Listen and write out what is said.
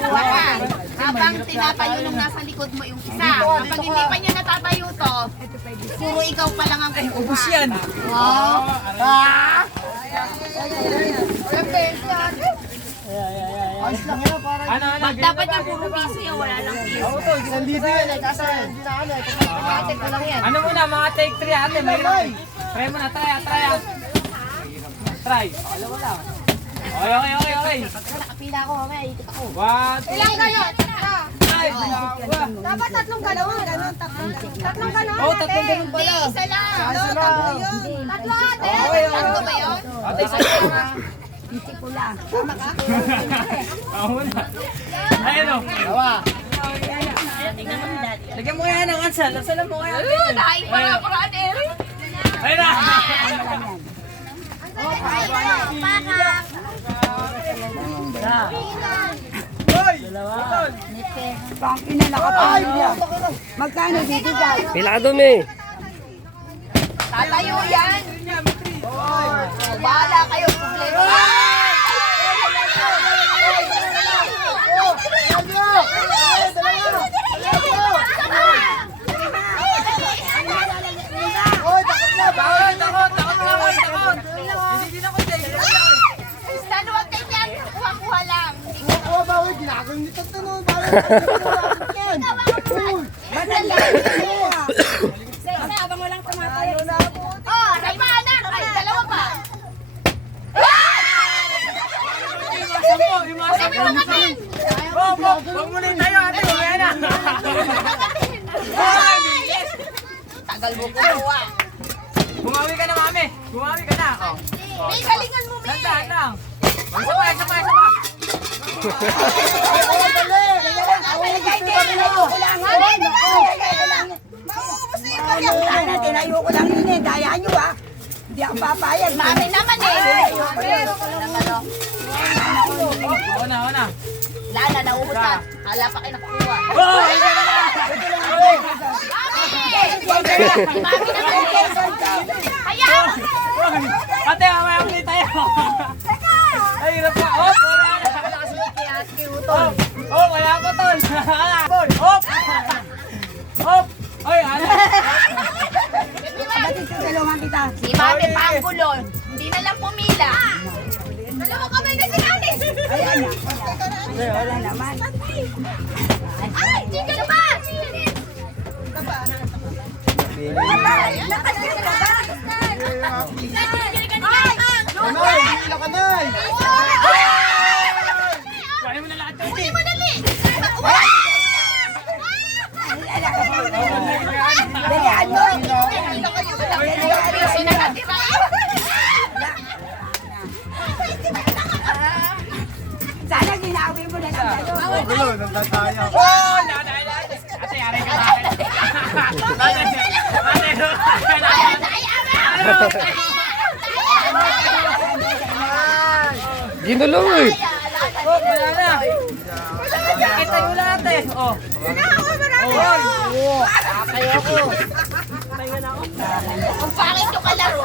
dalawa ka. Habang tinatayo nung nasa likod mo yung isa. Kapag hindi pa niya natatayo to, puro ikaw pa lang ang kukuha. Ubus yan. Oh. Ano? Dapat yung puro piso yung wala lang piso. Ano muna, mga take 3 ate. Mayroon. Try mo na, try. Try. Alam mo lang. Okay. Nakapila ako, mamaya ikot ako. 1, 2, Ilang kayo? Dapat tatlong gano'n, tatlong gano'n. Oh, tatlong ganun Hindi, pala. isa lang. Tatlo ate. Okay. Tatlo ba yun? Ate, isa lang. Isip ko lang. Tama ka? Ako na. Ayun o. Lagyan mo kaya ng ansal. Ansalan mo kaya. Dahil para Eric. Ayun na. Magkano dito guys? Pila ka dumi. Tatayo yan. Bahala kayo. Problema. Takot. Hindi din ako tayo. Huwag ganyan. Kuha-kuha lang. Oh, nagpaanak. Ay, dalawa pa. Sabi mo natin. Huwag mo na tayo ate. Mamaya na. Tagal mo kuha. Bumawi ka na mami. Bumawi ka na. Oh. May galingan mo, May. Tandaan lang. Isa pa. Tinayo ko lang yun eh. Daya nyo ah. Hindi ako papayag. Mami naman eh. Oo na. Lala, nauutan. Hala pa kayo nakukuha. Oh! Mami naman eh. Hayaan mo. Ate, mamaya ulit tayo. Ay, hirap ka. Wala na. Wala ko tol. Oy, ano? Batid ko dalawang kita. Si Mami Panggulo. Hindi na lang pumila. Dalawa kamay na si Mami. Ayan na. Wala naman. Ay, hindi ka na ba? Kaya mo na lahat yun. Huli mo dali. Dalihan mo. Sino natira? Sana ginawi mo na lang ito. Oh, ate, yari ka na. Ginulong eh. Oh, wala na. Kita nyo lang ate. Oh. Kung pangit yung kalaro.